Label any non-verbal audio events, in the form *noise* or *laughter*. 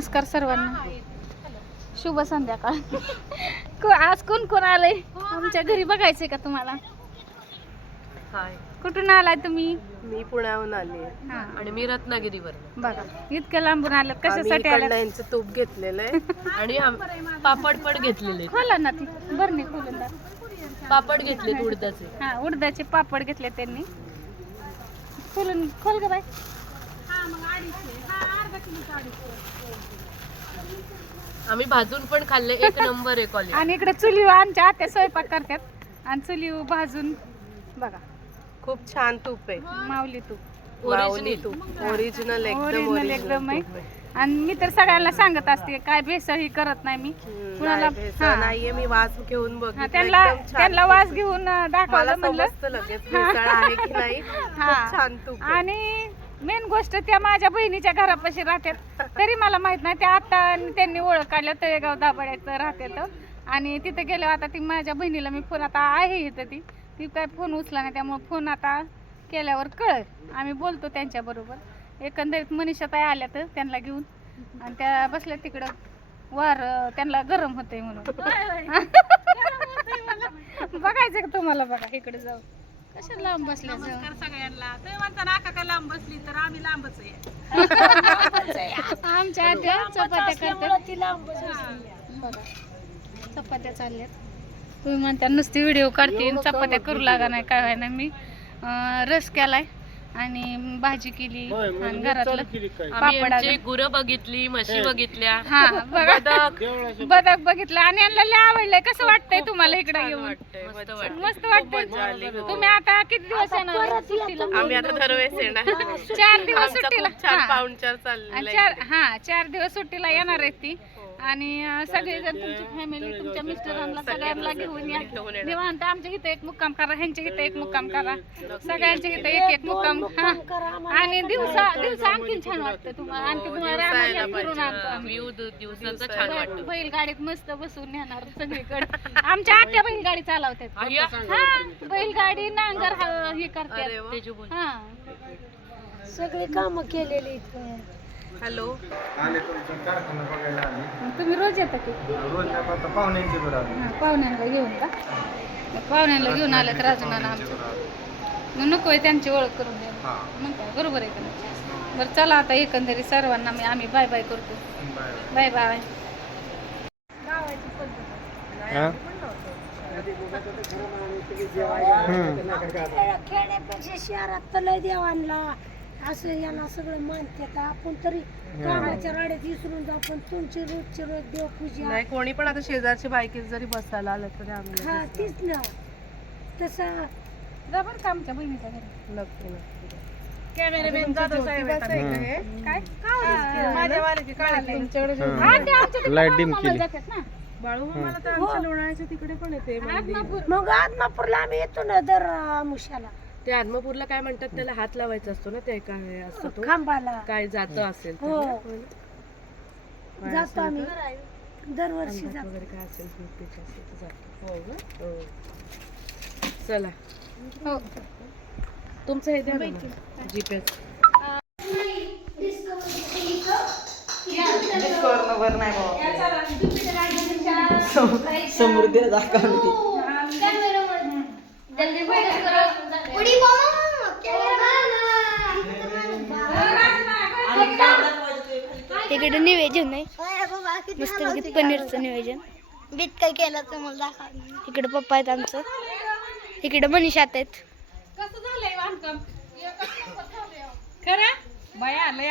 नमस्कार सर्वांना. शुभ संध्याकाळ. को- आज कोण कोण आलंय? आमच्या घरी बघायचंय का तुम्हाला? हाय. कुठून आलाय तुम्ही? मी पुण्याहून आली. हा. आणि मी रत्नागिरीवर बघा इतक्या लांबून आलं कशासाठी आलं यांचं तूप घेतलेलं आहे. *laughs* आणि पापड पण घेतलेले खोला ना ती. बरं खोलून द्या. पापड घेतले उडदाचे. हा उडदाचे पापड घेतले त्यांनी. खोलून खोल ग बाय आम्ही भाजून पण खाल्ले एक नंबर आहे कॉलेज आणि इकडे चुली आमच्या आत्या स्वयंपाक करतात. आणि चुली भाजून बघा. खूप छान तूप आहे. माऊली तूप. ओरिजिनल एकदम ओरिजिनल ओरिजिनल एकदम आहे. आणि मी तर सगळ्यांना सांगत असते काय भेसळ ही करत नाही मी. कुणाला हा. नाहीये मी वास घेऊन हा, बघितलं त्यांना त्यांना तूप वास. घेऊन दाखवलं म्हणलं. लगेच भेसळ आहे की नाही. खूप छान तूप आहे. आणि मेन गोष्ट त्या माझ्या बहिणीच्या घरापाशी राहतात. तरी मला माहीत नाही त्या आता त्यांनी ओळख काढल्या तळेगाव दाभाड्याचं राहतात. आणि तिथे गेल्यावर आता ती माझ्या बहिणीला मी फोन आता आहे इथं ती. ती काय फोन उचला नाही त्यामुळे फोन आता केल्यावर कळ आम्ही बोलतो त्यांच्या बरोबर. एकंदरीत मनीषा ताई आल्या तर त्यांना घेऊन. आणि त्या बसल्या तिकडं. वार त्यांना गरम होतंय म्हणून. *laughs* बघायचं का तुम्हाला? बघा इकडे जाऊ. कशा लांब बसल्या जाऊ? सगळ्यांना. ते म्हणता नाका का लांब बसली तर आम्ही लांबच आहे. आमच्या आत्या चपात्या करतात. चपात्या चालल्यात. तुम्ही म्हणता नुसती व्हिडिओ काढते आणि चपात्या करू लागा नाही काय व्हाय ना मी. अं, रस केलाय. आणि भाजी केली आणि घरातलं. आम्ही पापड यांची अजून. गुरं बघितली म्हशी बघितल्या हा बघा. बदक. बदक बघितलं आणि यांना लय आवडलंय. कसं वाटतंय तुम्हाला इकडे छान येऊन? वाटतंय, मस्त वाटतंय. मस्त खूप मजा आली. वाटतंय हो. तुम्ही आता किती दिवस येणार? सुट्टीला. आम्ही आता दरवेळेस येणार. चार दिवस आमचा सुट्टीला. खूप छान हा. पाहुणचार आणि चाललेला चार आहे हा चार दिवस सुट्टीला येणार आहेत ती. आणि सगळेजण तुमची फॅमिली तुमच्या मिस्टरांना सगळ्यांना घेऊन या. निवांत आमच्या इथं एक मुक्काम करा ह्यांच्या इथं एक मुक्काम करा. सगळ्यांच्या इथं एक एक मुक्काम हा. आणि दिवसा दिवसा आणखीन छान वाटतं तुम्हाला. आणखी तुम्हाला फिरून आणतो आम्ही. दिवसाचा बैलगाडीत मस्त बसून नेणार सगळीकडे. *laughs* आमच्या आत्या बैलगाडी चालवतात. हा बैलगाडी नांगर हा- करतात. हा. सगळी काम केलेली हॅलो. आले तुमचा कारखाना बघायला आले. तुम्ही रोज येता की? रोज नाही आता पाहुण्यांची बरं आले. हा, पाहुण्यांना घेऊन का? मग पाहुण्यांना घेऊन आलं तर अजून आणा आमच्या. मग नको आहे त्यांची ओळख करून द्या हा. मग काय बरोबर आहे का नाही? बरं चला आता एकंदरीत सर्वांना मी आम्ही बाय बाय करतो. बाय. बाय खेड्यापेक्षा शहरात तर लय देवांना असं याला सगळं मानतात आपण तरी कामाच्या राड्यात विसरून जाऊ पण तुमची रोजची रोज देवपूजा. नाही कोणी पण आता शेजारची बायकी जरी बसायला आलं तरी आम्ही हा तीच ना. तसं जा बरं का आमच्या बहिणीच्या घरी? नक्की नक्की. कॅमेरामॅन लाइट डिम केली. जातात ना. बाळू मला तर आमच्या लोणाळ्याच्या तिकडे पण येते. आदमापूर. मग आदमापूरला आम्ही येतो ना दर मुशाला. ते आदमापूरला काय म्हणतात त्याला हात लावायचा असतो ना ते काय असतो तो. खांबाला. काय जातं असेल हो. ना? जातो आम्ही. दरवर्षी अंगात जातो. वगैरे काय असेल बीपीचं असेल तर जातो. हो ना? हो. चला. हो. तुमचं हे द्या ना जीपीएस समृद्धी तिकडे नियोजन नाही. मस्त पनीरचं नियोजन. बीत काय केलं तर मला दाखवा. इकडे पप्पा आहेत आमचं. इकडे मनीषात आहेत. कसं झालंय बांधकाम? खरं? बाया लय